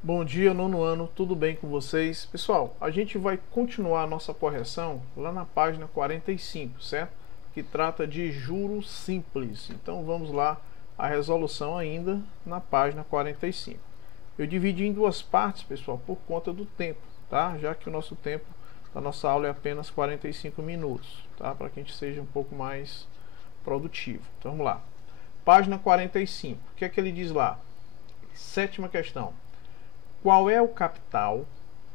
Bom dia, nono ano, tudo bem com vocês? Pessoal, a gente vai continuar a nossa correção lá na página 45, certo? Que trata de juros simples. Então vamos lá, a resolução ainda na página 45. Eu dividi em duas partes, pessoal, por conta do tempo, tá? Já que o nosso tempo da nossa aula é apenas 45 minutos, tá? Para que a gente seja um pouco mais produtivo. Então vamos lá. Página 45, o que é que ele diz lá? Sétima questão. Qual é o capital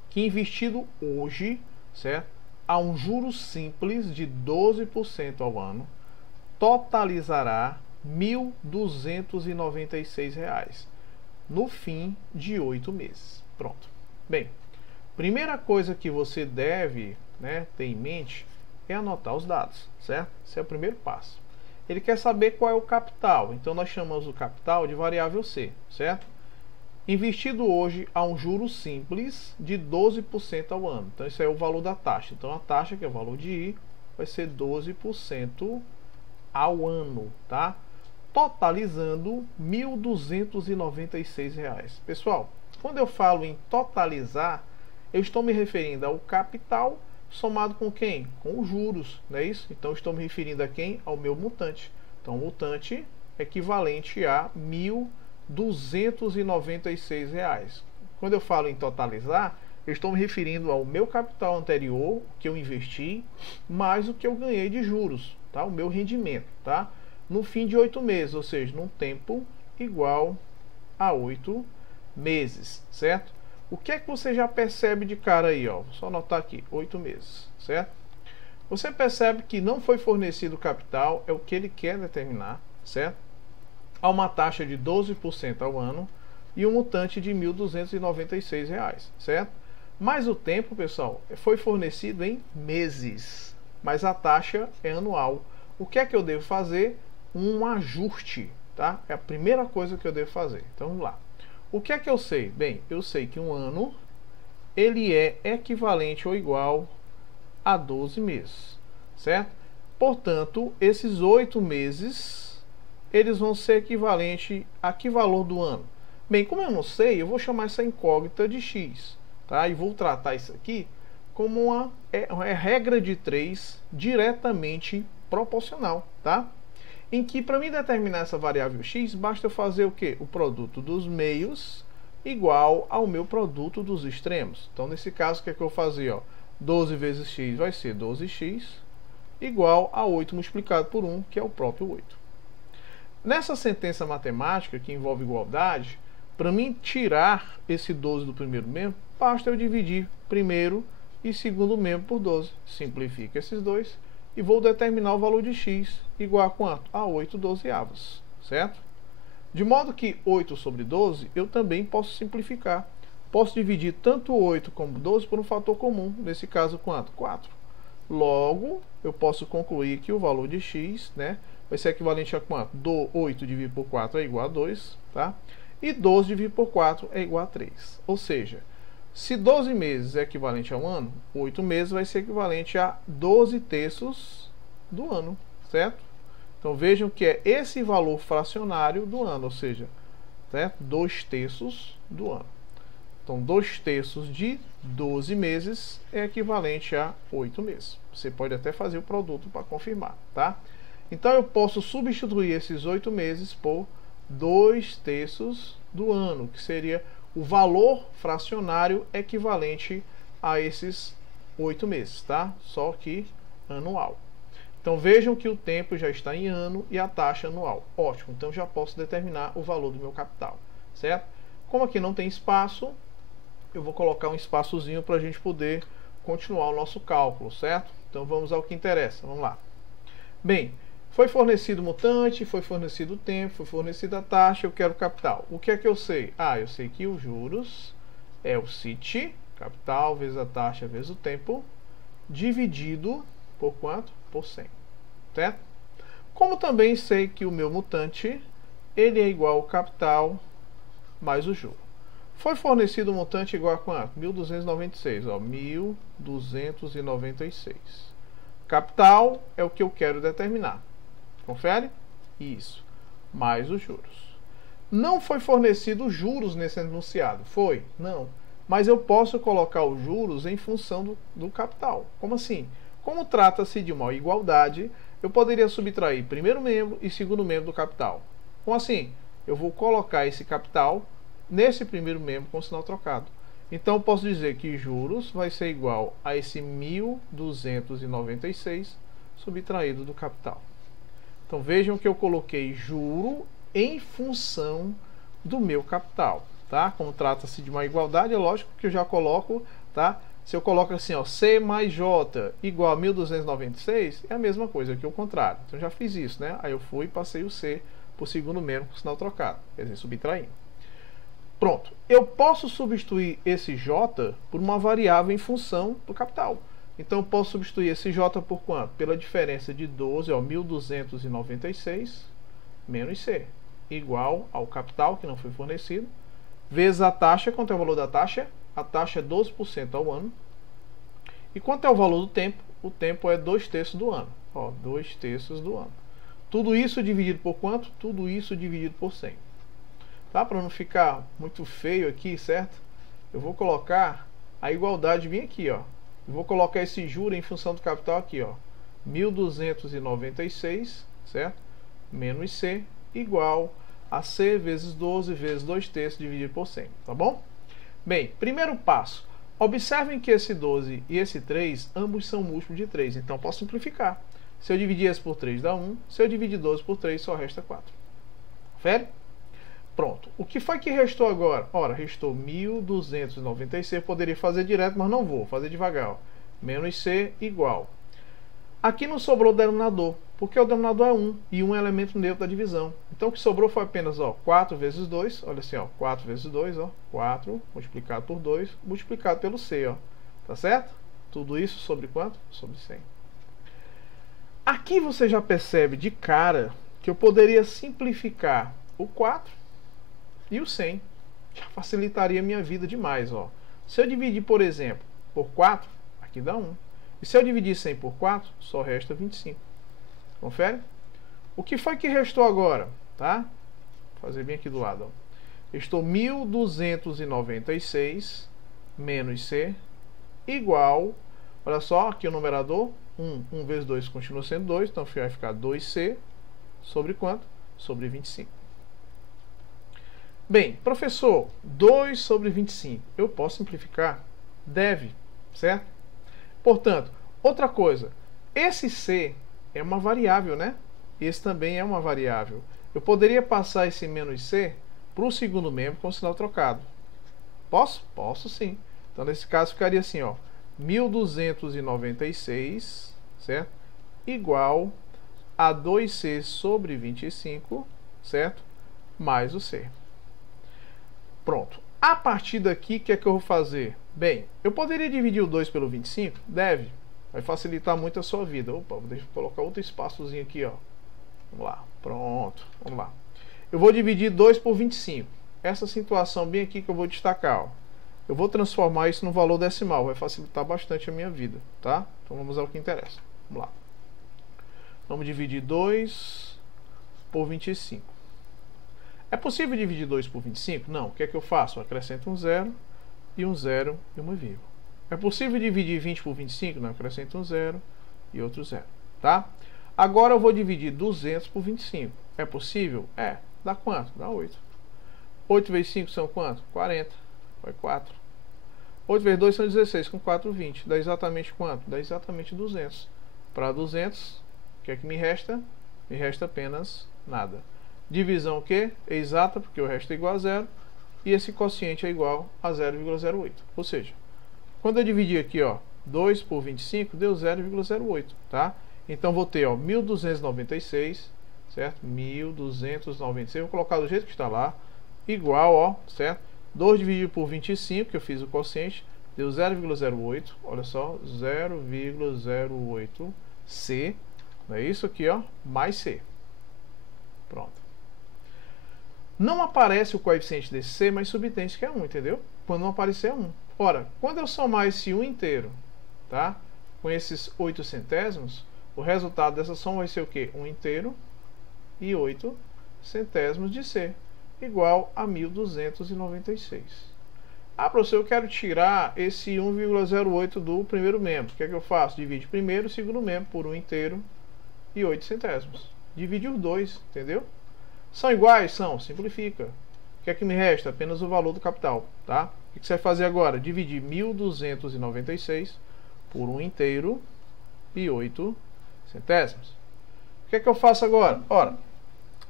que investido hoje, certo, a um juros simples de 12% ao ano, totalizará R$ 1.296 no fim de 8 meses. Pronto. Bem, primeira coisa que você deve, ter em mente é anotar os dados, certo? Esse é o primeiro passo. Ele quer saber qual é o capital, então nós chamamos o capital de variável C, certo? Investido hoje a um juro simples de 12% ao ano. Então, isso é o valor da taxa. Então, a taxa, que é o valor de I, vai ser 12% ao ano, tá? Totalizando R$ 1.296. Pessoal, quando eu falo em totalizar, eu estou me referindo ao capital somado com quem? Com os juros, não é isso? Então, estou me referindo a quem? Ao meu montante. Então, o montante é equivalente a R$ 1.296. Quando eu falo em totalizar, eu estou me referindo ao meu capital anterior, que eu investi, mais o que eu ganhei de juros, tá? O meu rendimento, tá? No fim de 8 meses, ou seja, num tempo igual a 8 meses, certo? O que é que você já percebe de cara aí, ó? Vou só anotar aqui, 8 meses, certo? Você percebe que não foi fornecido capital, é o que ele quer determinar, certo? A uma taxa de 12% ao ano e um montante de R$ 1.296, certo? Mas o tempo, pessoal, foi fornecido em meses, mas a taxa é anual. O que é que eu devo fazer? Um ajuste, tá? É a primeira coisa que eu devo fazer. Então vamos lá. O que é que eu sei? Bem, eu sei que um ano ele é equivalente ou igual a 12 meses, certo? Portanto, esses 8 meses eles vão ser equivalente a que valor do ano? Bem, como eu não sei, eu vou chamar essa incógnita de x, tá? E vou tratar isso aqui como uma regra de 3 diretamente proporcional, tá? Em que, para mim determinar essa variável x, basta eu fazer o quê? O produto dos meios igual ao meu produto dos extremos. Então, nesse caso, o que é que eu vou fazer? Ó? 12 vezes x vai ser 12x, igual a 8 multiplicado por 1, que é o próprio 8. Nessa sentença matemática que envolve igualdade, para mim tirar esse 12 do primeiro membro, basta eu dividir primeiro e segundo membro por 12. Simplifico esses dois e vou determinar o valor de x igual a quanto? A 8 dozeavos, certo? De modo que 8 sobre 12 eu também posso simplificar. Posso dividir tanto 8 como 12 por um fator comum, nesse caso quanto? 4. Logo, eu posso concluir que o valor de x, vai ser equivalente a quanto? 8 dividido por 4 é igual a 2, tá? E 12 dividido por 4 é igual a 3. Ou seja, se 12 meses é equivalente a um ano, 8 meses vai ser equivalente a 12 terços do ano, certo? Então vejam que é esse valor fracionário do ano, ou seja, certo? 2 terços do ano. Então, 2 terços de 12 meses é equivalente a 8 meses. Você pode até fazer o produto para confirmar, tá? Então, eu posso substituir esses 8 meses por 2 terços do ano, que seria o valor fracionário equivalente a esses 8 meses, tá? Só que anual. Então, vejam que o tempo já está em ano e a taxa anual. Ótimo, então já posso determinar o valor do meu capital, certo? Como aqui não tem espaço, eu vou colocar um espaçozinho para a gente poder continuar o nosso cálculo, certo? Então vamos ao que interessa, vamos lá. Bem, foi fornecido o montante, foi fornecido o tempo, foi fornecida a taxa, eu quero capital. O que é que eu sei? Eu sei que os juros é o CIT, capital vezes a taxa vezes o tempo, dividido por quanto? Por 100, certo? Como também sei que o meu montante, ele é igual ao capital mais o juro. Foi fornecido um montante igual a quanto? 1.296, ó, 1.296. Capital é o que eu quero determinar. Confere? Isso. Mais os juros. Não foi fornecido juros nesse enunciado. Foi? Não. Mas eu posso colocar os juros em função do capital. Como assim? Como trata-se de uma igualdade, eu poderia subtrair primeiro membro e segundo membro do capital. Como assim? Eu vou colocar esse capital nesse primeiro membro com sinal trocado. Então eu posso dizer que juros vai ser igual a esse 1.296 subtraído do capital. Então vejam que eu coloquei juro em função do meu capital, tá? Como trata-se de uma igualdade, é lógico que eu já coloco, tá? Se eu coloco assim, ó, C mais J igual a 1.296, é a mesma coisa que o contrário. Então já fiz isso, né? Aí eu fui e passei o C por segundo membro com sinal trocado, quer dizer, subtraindo. Pronto. Eu posso substituir esse J por uma variável em função do capital. Então eu posso substituir esse J por quanto? Pela diferença de 12, ó, 1.296 menos C, igual ao capital, que não foi fornecido, vezes a taxa. Quanto é o valor da taxa? A taxa é 12% ao ano. E quanto é o valor do tempo? O tempo é 2/3 do ano. Ó, 2/3 do ano. Tudo isso dividido por quanto? Tudo isso dividido por 100. Tá? Para não ficar muito feio aqui, certo? Eu vou colocar a igualdade bem aqui, ó. Eu vou colocar esse juro em função do capital aqui, ó. 1.296, certo? Menos C igual a C vezes 12 vezes 2/3 dividido por 100, tá bom? Bem, primeiro passo. Observem que esse 12 e esse 3, ambos são múltiplos de 3, então posso simplificar. Se eu dividir esse por 3 dá 1, se eu dividir 12 por 3 só resta 4. Confere? Pronto. O que foi que restou agora? Ora, restou 1.296, eu poderia fazer direto, mas não vou, fazer devagar. Ó. Menos C igual. Aqui não sobrou denominador, porque o denominador é 1, e 1 é elemento neutro da divisão. Então o que sobrou foi apenas, ó, 4 vezes 2, olha assim, ó, 4 vezes 2, ó, 4 multiplicado por 2, multiplicado pelo C, ó, tá certo? Tudo isso sobre quanto? Sobre 100. Aqui você já percebe de cara que eu poderia simplificar o 4 e o 100. Já facilitaria a minha vida demais, ó. Se eu dividir, por exemplo, por 4, aqui dá 1. E se eu dividir 100 por 4, só resta 25. Confere? O que foi que restou agora? Tá? Vou fazer bem aqui do lado. Ó. Restou 1.296 menos C igual, olha só, aqui o numerador, 1. 1 vezes 2 continua sendo 2, então vai ficar 2C sobre quanto? Sobre 25. Bem, professor, 2 sobre 25. Eu posso simplificar? Deve, certo? Portanto, outra coisa, esse C é uma variável, né? Esse também é uma variável. Eu poderia passar esse menos C para o segundo membro com sinal trocado. Posso? Posso sim. Então, nesse caso, ficaria assim, ó, 1.296, certo? Igual a 2C sobre 25, certo? Mais o C. Pronto. A partir daqui, o que é que eu vou fazer? Bem, eu poderia dividir o 2 pelo 25? Deve. Vai facilitar muito a sua vida. Opa, deixa eu colocar outro espaçozinho aqui, ó. Vamos lá. Pronto. Vamos lá. Eu vou dividir 2 por 25. Essa situação bem aqui que eu vou destacar, ó. Eu vou transformar isso no valor decimal. Vai facilitar bastante a minha vida, tá? Então vamos ao que interessa. Vamos lá. Vamos dividir 2 por 25. É possível dividir 2 por 25? Não. O que é que eu faço? Eu acrescento um 0 e um 0 e uma vírgula. É possível dividir 20 por 25? Não. Eu acrescento um 0 e outro 0. Tá? Agora eu vou dividir 200 por 25. É possível? É. Dá quanto? Dá 8. 8 vezes 5 são quanto? 40. Vai 4. 8 vezes 2 são 16. Com 4, 20. Dá exatamente quanto? Dá exatamente 200. Para 200, o que é que me resta? Me resta apenas nada. Divisão o quê? É exata, porque o resto é igual a 0. E esse quociente é igual a 0,08. Ou seja, quando eu dividir aqui, ó, 2 por 25, deu 0,08, tá? Então vou ter, ó, 1.296, certo? 1.296, vou colocar do jeito que está lá, igual, ó, certo? 2 dividido por 25, que eu fiz o quociente, deu 0,08, olha só, 0,08C, não é isso aqui, ó, mais C. Pronto. Não aparece o coeficiente desse C, mas subtende que é 1, entendeu? Quando não aparecer é 1. Ora, quando eu somar esse 1 inteiro, tá? Com esses 8 centésimos, o resultado dessa soma vai ser o quê? 1 inteiro e 8 centésimos de C. igual a 1.296. Ah, professor, eu quero tirar esse 1,08 do primeiro membro. O que é que eu faço? Divide primeiro e segundo membro por 1 inteiro e 8 centésimos. Divide os dois, entendeu? São iguais? São. Simplifica. O que é que me resta? Apenas o valor do capital, tá? O que você vai fazer agora? Dividir 1.296 por 1 inteiro e 8 centésimos. O que é que eu faço agora? Ora,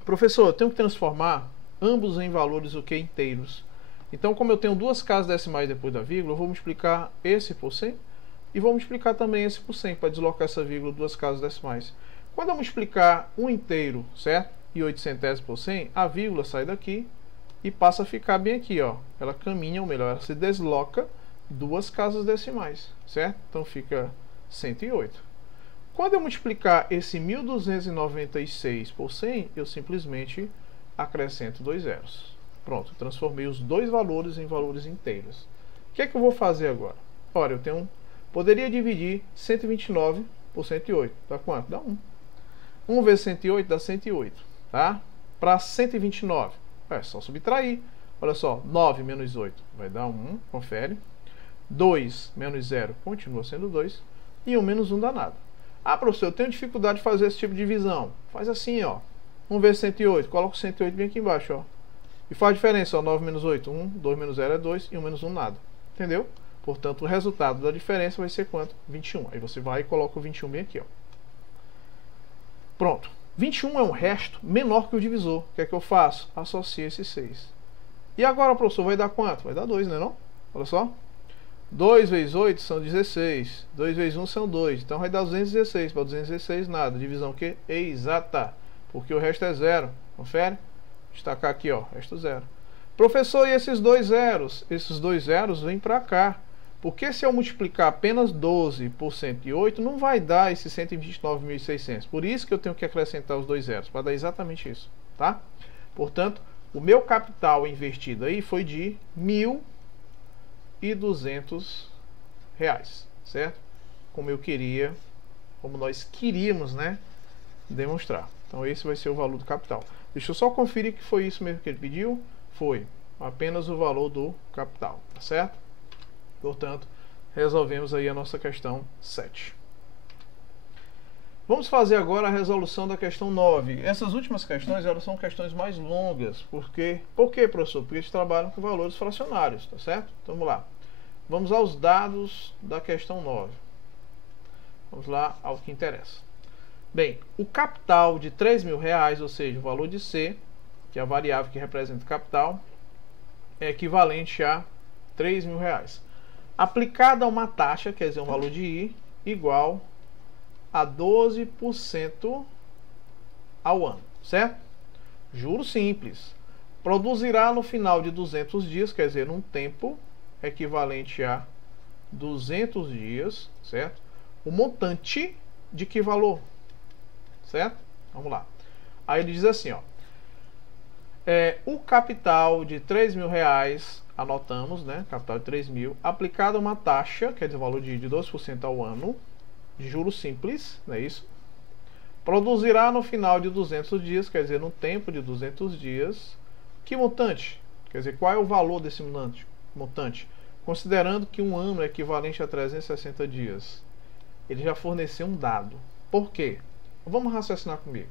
professor, eu tenho que transformar ambos em valores o que? Inteiros. Então, como eu tenho duas casas decimais depois da vírgula, eu vou multiplicar esse por 100 e vou multiplicar também esse por 100 para deslocar essa vírgula duas casas decimais. Quando eu multiplicar 1 inteiro, certo? E 8 centésimos por 100, a vírgula sai daqui e passa a ficar bem aqui, ó. Ela caminha, ou melhor, ela se desloca duas casas decimais, certo? Então fica 108. Quando eu multiplicar esse 1.296 por 100, eu simplesmente acrescento 2 zeros. Pronto, transformei os dois valores em valores inteiros. O que é que eu vou fazer agora? Ora, poderia dividir 129 por 108. Dá quanto? Dá 1. 1 vezes 108 dá 108. Tá? Para 129, é só subtrair. Olha só, 9 menos 8 vai dar 1, confere. 2 menos 0 continua sendo 2. E 1 menos 1 dá nada. Ah, professor, eu tenho dificuldade de fazer esse tipo de divisão. Faz assim, ó. 1 vezes 108, coloca o 108 bem aqui embaixo, ó. E faz a diferença, ó, 9 menos 8, 1, 2 menos 0 é 2 e 1 menos 1 nada. Entendeu? Portanto, o resultado da diferença vai ser quanto? 21. Aí você vai e coloca o 21 bem aqui, ó. Pronto. 21 é um resto menor que o divisor. O que é que eu faço? Associo esses 6. E agora, professor, vai dar quanto? Vai dar 2, né não? Olha só. 2 vezes 8 são 16. 2 vezes 1 são 2. Então vai dar 216. Para 216, nada. Divisão o quê? Exata. Porque o resto é 0. Confere? Destacar aqui, ó. Resto 0. Professor, e esses dois zeros? Esses dois zeros vêm para cá. Porque se eu multiplicar apenas 12 por 108, não vai dar esses 129.600. Por isso que eu tenho que acrescentar os dois zeros, para dar exatamente isso, tá? Portanto, o meu capital investido aí foi de R$ 1.200, certo? Como nós queríamos, né, demonstrar. Então esse vai ser o valor do capital. Deixa eu só conferir que foi isso mesmo que ele pediu. Foi apenas o valor do capital, tá certo? Portanto, resolvemos aí a nossa questão 7. Vamos fazer agora a resolução da questão 9. Essas últimas questões, elas são questões mais longas. Por quê, professor? Porque eles trabalham com valores fracionários, tá certo? Então, vamos lá. Vamos aos dados da questão 9. Vamos lá ao que interessa. Bem, o capital de R$3.000, ou seja, o valor de C, que é a variável que representa o capital, é equivalente a R$3.000. Aplicada a uma taxa, quer dizer, um valor de I, igual a 12% ao ano, certo? Juro simples. Produzirá no final de 200 dias, quer dizer, um tempo equivalente a 200 dias, certo? O montante de que valor? Certo? Vamos lá. Aí ele diz assim, ó. O capital de R$3.000, anotamos, né? Capital de 3.000, aplicado a uma taxa, quer dizer, valor de 12% ao ano, de juros simples, não é isso? Produzirá no final de 200 dias, quer dizer, no tempo de 200 dias, que montante? Quer dizer, qual é o valor desse montante? Considerando que um ano é equivalente a 360 dias. Ele já forneceu um dado. Por quê? Vamos raciocinar comigo.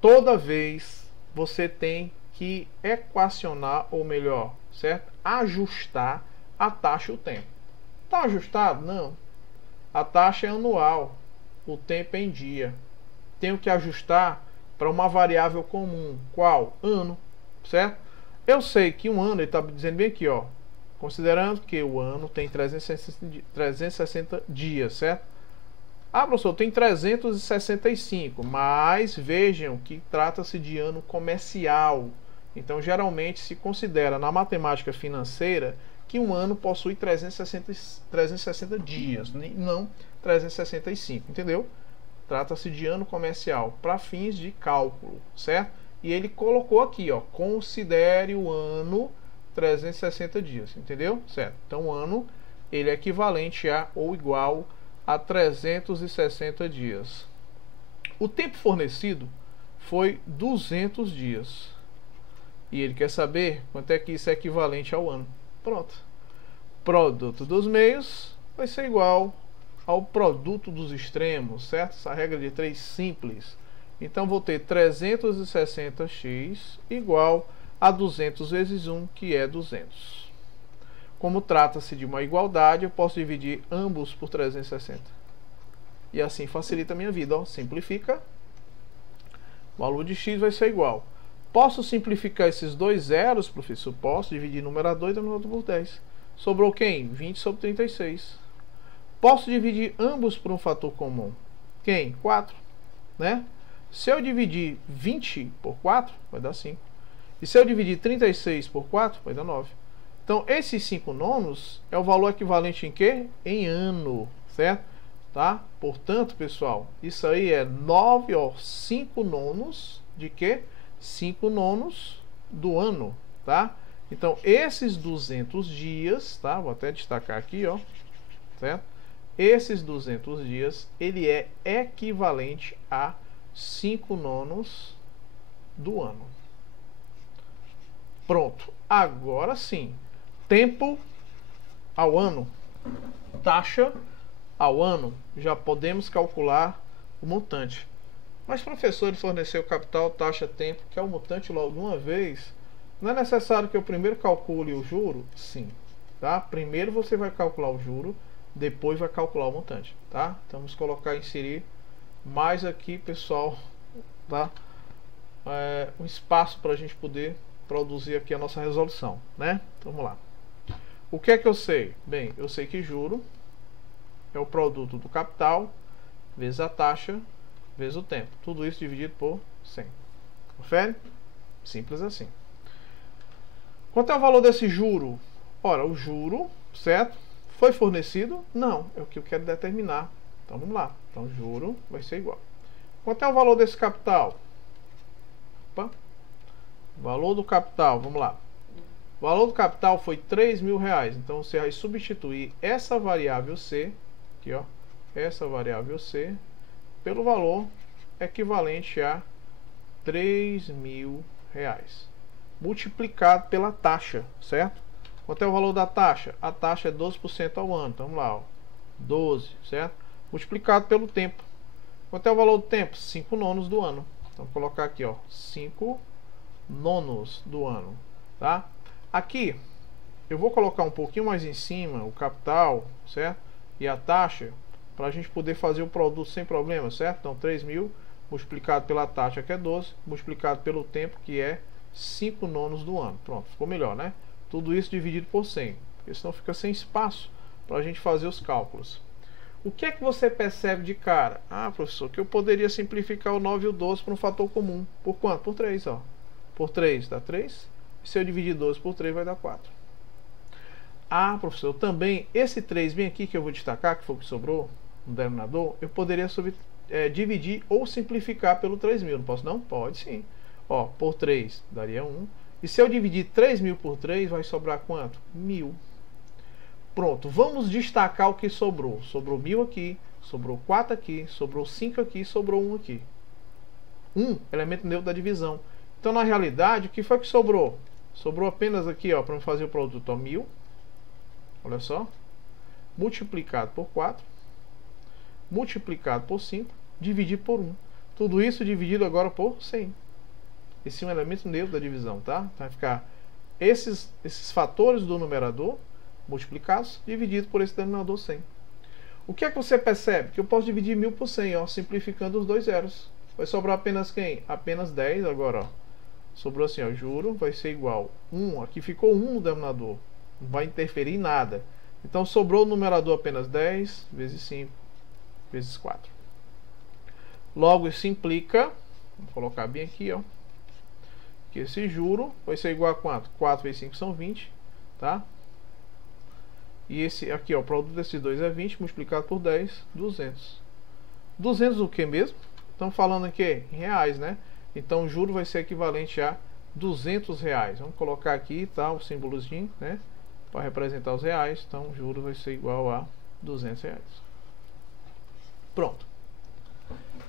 Toda vez você tem que equacionar, ou melhor, certo? Ajustar a taxa e o tempo. Está ajustado? Não. A taxa é anual, o tempo é em dia. Tenho que ajustar para uma variável comum. Qual? Ano, certo? Eu sei que um ano, ele está dizendo bem aqui, ó, considerando que o ano tem 360 dias, certo? Ah, professor, tem 365, mas vejam que trata-se de ano comercial. Então, geralmente se considera na matemática financeira que um ano possui 360 dias, não 365, entendeu? Trata-se de ano comercial para fins de cálculo, certo? E ele colocou aqui, ó, considere o ano 360 dias, entendeu? Certo? Então, o ano ele é equivalente a ou igual a 360 dias. O tempo fornecido foi 200 dias. E ele quer saber quanto é que isso é equivalente ao ano. Pronto. Produto dos meios vai ser igual ao produto dos extremos, certo? Essa regra de 3 simples. Então, vou ter 360x igual a 200 vezes 1, que é 200. Como trata-se de uma igualdade, eu posso dividir ambos por 360. E assim facilita a minha vida. Ó. Simplifica. O valor de x vai ser igual. Posso simplificar esses dois zeros, professor? Posso dividir numerador e denominador por 10. Sobrou quem? 20 sobre 36. Posso dividir ambos por um fator comum. Quem? 4. Né? Se eu dividir 20 por 4, vai dar 5. E se eu dividir 36 por 4, vai dar 9. Então, esses 5 nonos é o valor equivalente em quê? Em ano, certo? Tá? Portanto, pessoal, isso aí é 9, ó, 5 nonos de quê? 5 nonos do ano, tá? Então, esses 200 dias, tá? Vou até destacar aqui, ó, certo? Esses 200 dias, ele é equivalente a 5 nonos do ano. Pronto. Agora sim. Tempo ao ano. Taxa ao ano. Já podemos calcular o montante. Mas, professor, ele forneceu capital, taxa, tempo, que é o montante logo de uma vez. Não é necessário que eu primeiro calcule o juro? Sim. Tá? Primeiro você vai calcular o juro, depois vai calcular o montante. Tá? Então, vamos colocar, inserir mais aqui, pessoal, tá? Um espaço para a gente poder produzir aqui a nossa resolução, né? Então, vamos lá. O que é que eu sei? Bem, eu sei que juro é o produto do capital vezes a taxa vezes o tempo. Tudo isso dividido por 100. Confere? Simples assim. Quanto é o valor desse juro? Ora, o juro, certo? Foi fornecido? Não, é o que eu quero determinar. Então, vamos lá. Então, juro vai ser igual. Quanto é o valor desse capital? Opa. Valor do capital, vamos lá. O valor do capital foi R$3.000. Então, você vai substituir essa variável C, aqui, ó, essa variável C, pelo valor equivalente a R$3.000, multiplicado pela taxa, certo? Quanto é o valor da taxa? A taxa é 12% ao ano. Então, vamos lá, ó, 12, certo? Multiplicado pelo tempo. Quanto é o valor do tempo? 5 nonos do ano. Então, vou colocar aqui, ó, 5 nonos do ano, tá? Aqui, eu vou colocar um pouquinho mais em cima o capital, certo? E a taxa, para a gente poder fazer o produto sem problema, certo? Então, 3.000 multiplicado pela taxa, que é 12, multiplicado pelo tempo, que é 5 nonos do ano. Pronto, ficou melhor, né? Tudo isso dividido por 100, porque senão fica sem espaço para a gente fazer os cálculos. O que é que você percebe de cara? Ah, professor, que eu poderia simplificar o 9 e o 12 para um fator comum. Por quanto? Por 3, ó. Por 3 dá 3. E se eu dividir 12 por 3 vai dar 4. Ah, professor, também esse 3 bem aqui que eu vou destacar, que foi o que sobrou no denominador, eu poderia dividir ou simplificar pelo 3.000. Não posso não? Pode sim. Ó, por 3 daria 1. E se eu dividir 3.000 por 3 vai sobrar quanto? 1.000. Pronto, vamos destacar o que sobrou. Sobrou 1.000 aqui, sobrou 4 aqui, sobrou 5 aqui, sobrou 1 aqui. 1, elemento neutro da divisão. Então, na realidade, o que foi que sobrou? Sobrou apenas aqui, ó, para fazer o produto, ó, 1.000. Olha só. Multiplicado por 4. Multiplicado por 5. Dividido por 1. Tudo isso dividido agora por 100. Esse é um elemento neutro da divisão, tá? Então, vai ficar esses fatores do numerador multiplicados, dividido por esse denominador 100. O que é que você percebe? Que eu posso dividir 1.000 por 100, ó, simplificando os dois zeros. Vai sobrar apenas quem? Apenas 10 agora, ó. Sobrou assim, ó, juro, vai ser igual 1. Aqui ficou 1 no denominador. Não vai interferir em nada. Então, sobrou o numerador apenas 10 vezes 5 vezes 4. Logo, isso implica, vou colocar bem aqui, ó, que esse juro vai ser igual a quanto? 4 vezes 5 são 20, tá? E esse aqui, ó, o produto desses dois é 20, multiplicado por 10, 200. 200 o que mesmo? Estamos falando aqui em reais, né? Então, o juro vai ser equivalente a R$200. Vamos colocar aqui, tá, o símbolozinho, né, para representar os reais. Então, o juro vai ser igual a R$200. Pronto.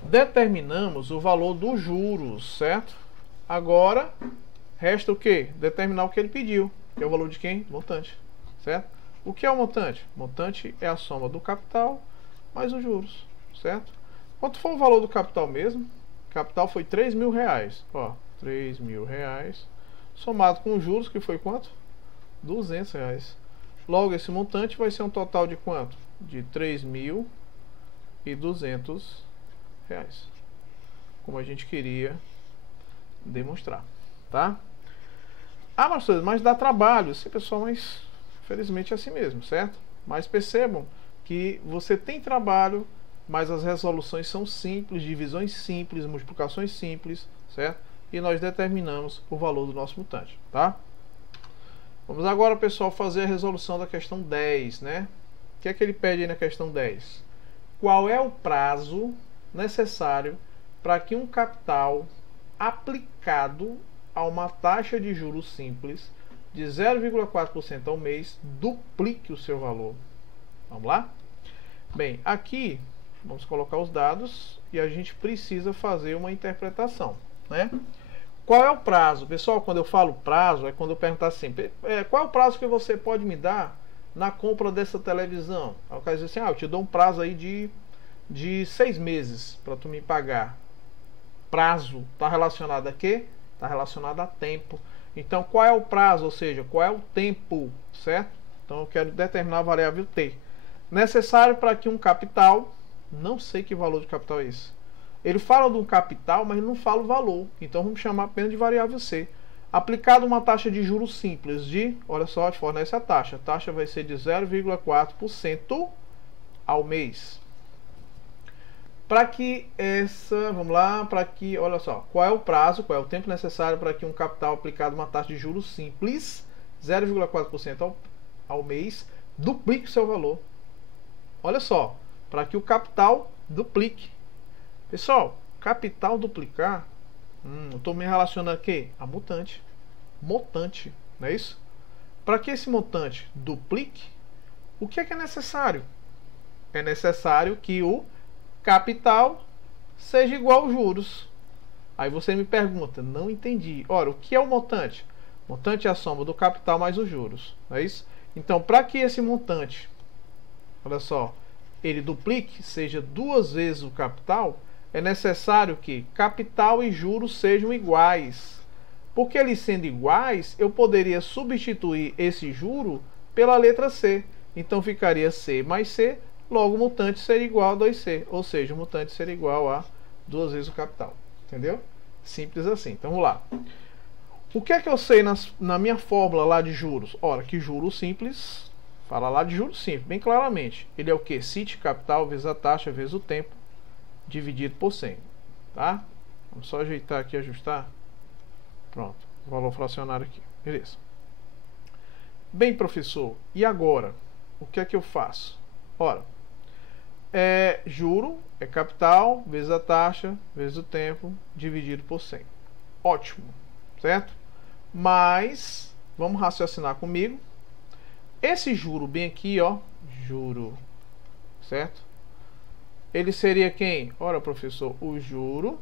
Determinamos o valor dos juros, certo? Agora, resta o quê? Determinar o que ele pediu, que é o valor de quem? Montante, certo? O que é o montante? Montante é a soma do capital mais os juros, certo? Quanto foi o valor do capital mesmo? Capital foi R$3.000, ó, R$3.000, somado com os juros, que foi quanto? R$200. Logo, esse montante vai ser um total de quanto? De R$3.200, como a gente queria demonstrar, tá? Ah, mas dá trabalho. Sim, pessoal, mas infelizmente é assim mesmo, certo? Mas percebam que você tem trabalho, mas as resoluções são simples, divisões simples, multiplicações simples, certo? E nós determinamos o valor do nosso mutante, tá? Vamos agora, pessoal, fazer a resolução da questão 10, né? O que é que ele pede aí na questão 10? Qual é o prazo necessário para que um capital aplicado a uma taxa de juros simples de 0,4% ao mês duplique o seu valor? Vamos lá? Bem, aqui vamos colocar os dados e a gente precisa fazer uma interpretação, né? Qual é o prazo? Pessoal, quando eu falo prazo, é quando eu perguntar assim, qual é o prazo que você pode me dar na compra dessa televisão? Aí o cara diz assim, eu te dou um prazo aí de 6 meses para tu me pagar. Prazo está relacionado a quê? Está relacionado a tempo. Então, qual é o prazo? Ou seja, qual é o tempo, certo? Então, eu quero determinar a variável T. Necessário para que um capital, não sei que valor de capital é esse. Ele fala de um capital, mas não fala o valor. Então, vamos chamar apenas de variável C. Aplicado uma taxa de juros simples de, olha só, fornece a taxa. A taxa vai ser de 0,4% ao mês. Para que essa, vamos lá, para que, olha só, qual é o prazo, qual é o tempo necessário para que um capital aplicado uma taxa de juros simples, 0,4% ao mês, duplique o seu valor. Olha só, para que o capital duplique. Pessoal, capital duplicar, eu estou me relacionando aqui a montante. Montante, não é isso? Para que esse montante duplique, o que é necessário? É necessário que o capital seja igual aos juros. Aí você me pergunta, não entendi. Ora, o que é o montante? Montante é a soma do capital mais os juros, não é isso? Então, para que esse montante, olha só, ele duplique, seja 2 vezes o capital, é necessário que capital e juros sejam iguais. Porque eles sendo iguais, eu poderia substituir esse juro pela letra C. Então ficaria C mais C, logo o montante seria igual a 2C. Ou seja, o montante seria igual a 2 vezes o capital. Entendeu? Simples assim. Então vamos lá. O que é que eu sei na minha fórmula lá de juros? Ora, que juros simples, fala lá de juros simples, bem claramente. Ele é o que? CIT capital vezes a taxa vezes o tempo, dividido por 100. Tá? Vamos só ajeitar aqui e ajustar. Pronto, valor fracionário aqui. Beleza. Bem, professor, e agora? O que é que eu faço? Ora, juro é capital vezes a taxa vezes o tempo dividido por 100. Ótimo, certo? Mas, vamos raciocinar comigo. Esse juro bem aqui, ó, juro, certo? Ele seria quem? Ora, professor, o juro,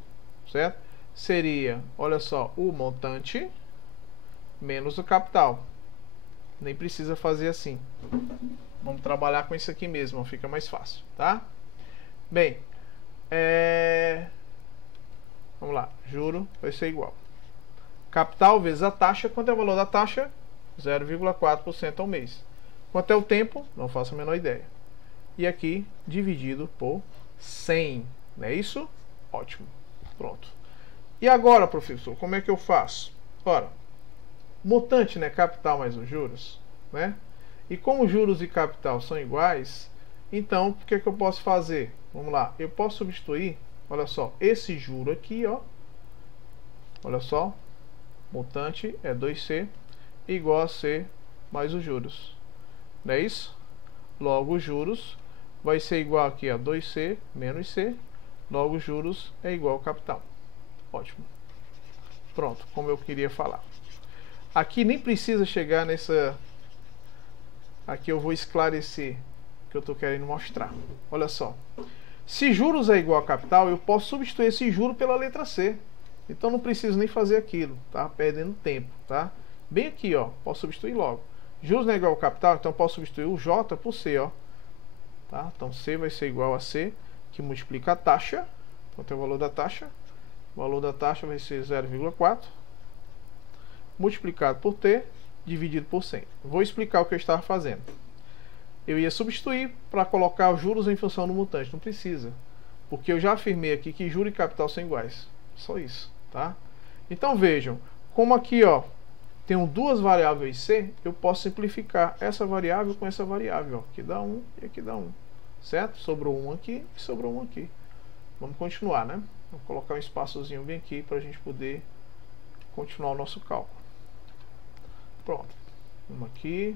certo? Seria, olha só, o montante menos o capital. Nem precisa fazer assim. Vamos trabalhar com isso aqui mesmo, fica mais fácil, tá? Bem, vamos lá, juro vai ser igual. Capital vezes a taxa, quanto é o valor da taxa? 0,4% ao mês. Quanto é o tempo? Não faço a menor ideia. E aqui, dividido por 100, não é isso? Ótimo, pronto. E agora, professor, como é que eu faço? Ora, montante, né? Capital mais os juros, né? E como juros e capital são iguais, então, o que é que eu posso fazer? Vamos lá, eu posso substituir, olha só, esse juro aqui, ó. Olha só, montante é 2C igual a C mais os juros. Não é isso? Logo, os juros vai ser igual aqui a 2C menos C. Logo, os juros é igual ao capital. Ótimo. Pronto, como eu queria falar. Aqui nem precisa chegar nessa... Aqui eu vou esclarecer o que eu estou querendo mostrar. Olha só. Se juros é igual a capital, eu posso substituir esse juro pela letra C. Então não preciso nem fazer aquilo, tá? Perdendo tempo, tá? Bem aqui, ó, posso substituir logo. Juros não é igual ao capital, então posso substituir o J por C, ó. Tá? Então C vai ser igual a C, que multiplica a taxa. Então tem o valor da taxa. O valor da taxa vai ser 0,4 multiplicado por T dividido por 100. Vou explicar o que eu estava fazendo. Eu ia substituir para colocar os juros em função do montante. Não precisa, porque eu já afirmei aqui que juros e capital são iguais. Só isso, tá? Então vejam, como aqui, ó, tenho duas variáveis C, eu posso simplificar essa variável com essa variável, ó. Aqui dá 1 e aqui dá 1, certo? Sobrou 1 aqui e sobrou 1 aqui. Vamos continuar, né? Vou colocar um espaçozinho bem aqui para a gente poder continuar o nosso cálculo. Pronto. 1 aqui.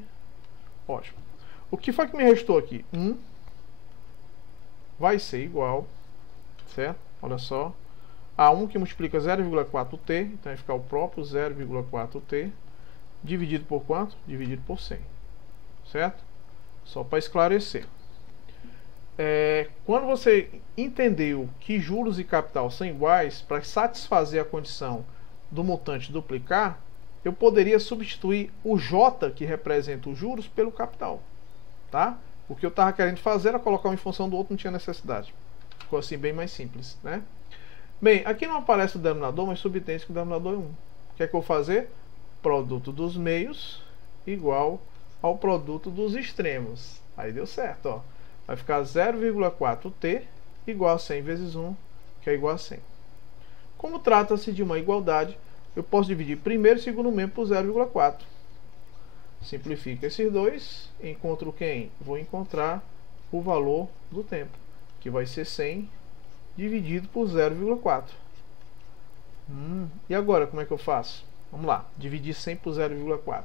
Ótimo. O que foi que me restou aqui? 1 vai ser igual, certo? Olha só. A 1 que multiplica 0,4t, então vai ficar o próprio 0,4t, dividido por quanto? Dividido por 100, certo? Só para esclarecer. Quando você entendeu que juros e capital são iguais, para satisfazer a condição do montante duplicar, eu poderia substituir o J, que representa os juros, pelo capital, tá? O que eu estava querendo fazer era colocar um em função do outro, não tinha necessidade. Ficou assim bem mais simples, né? Bem, aqui não aparece o denominador, mas subentende que o denominador é 1. O que é que eu vou fazer? Produto dos meios igual ao produto dos extremos. Aí deu certo, ó. Vai ficar 0,4t igual a 100 vezes 1, que é igual a 100. Como trata-se de uma igualdade, eu posso dividir primeiro e segundo membro por 0,4. Simplifico esses dois, encontro quem? Vou encontrar o valor do tempo, que vai ser 100 dividido por 0,4. E agora, como é que eu faço? Vamos lá, dividir 100 por 0,4.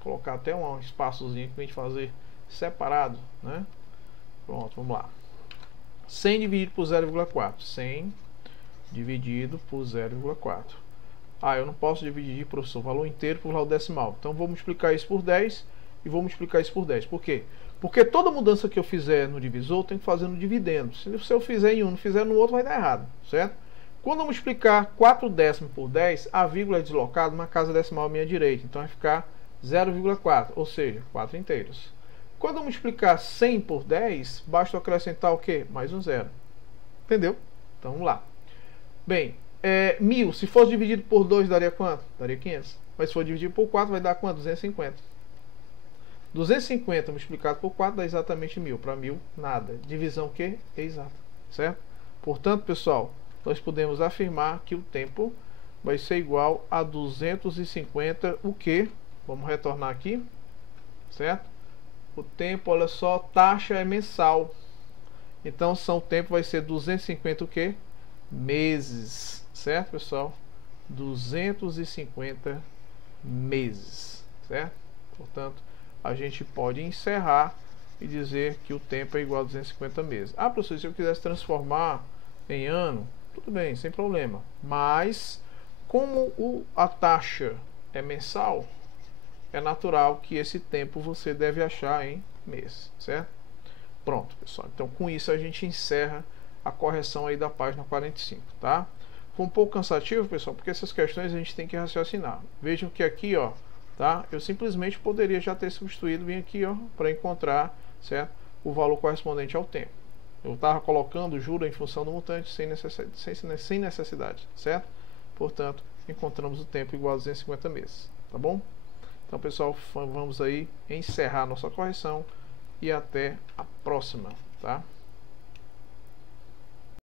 Colocar até um espaçozinho para a gente fazer separado, né? Pronto, vamos lá. 100 dividido por 0,4. 100 dividido por 0,4. Eu não posso dividir, professor, o valor inteiro por valor decimal. Então vou multiplicar isso por 10 e vou multiplicar isso por 10. Por quê? Porque toda mudança que eu fizer no divisor, eu tenho que fazer no dividendo. Se eu fizer em um, não fizer no outro, vai dar errado, certo? Quando eu multiplicar 4 décimos por 10, a vírgula é deslocada uma casa decimal à minha direita. Então vai ficar 0,4, ou seja, 4 inteiros. Quando eu multiplicar 100 por 10, basta eu acrescentar o quê? Mais um zero. Entendeu? Então vamos lá. Bem, 1000, se fosse dividido por 2, daria quanto? Daria 500. Mas se for dividido por 4, vai dar quanto? 250. 250 multiplicado por 4 dá exatamente 1000. Para 1000, nada. Divisão o quê? Exata. Certo? Portanto, pessoal, nós podemos afirmar que o tempo vai ser igual a 250, o quê? Vamos retornar aqui. Certo? O tempo, olha só, taxa é mensal. Então, o tempo vai ser 250 o quê? Meses. Certo, pessoal? 250 meses. Certo? Portanto, a gente pode encerrar e dizer que o tempo é igual a 250 meses. Professor, se eu quisesse transformar em ano, tudo bem, sem problema. Mas, como a taxa é mensal, é natural que esse tempo você deve achar em mês, certo? Pronto, pessoal. Então, com isso, a gente encerra a correção aí da página 45, tá? Foi um pouco cansativo, pessoal, porque essas questões a gente tem que raciocinar. Vejam que aqui, ó, tá? Eu simplesmente poderia já ter substituído, vim aqui, ó, para encontrar, certo? O valor correspondente ao tempo. Eu estava colocando o juro em função do montante sem necessidade, certo? Portanto, encontramos o tempo igual a 250 meses, tá bom? Então, pessoal, vamos aí encerrar nossa correção e até a próxima, tá?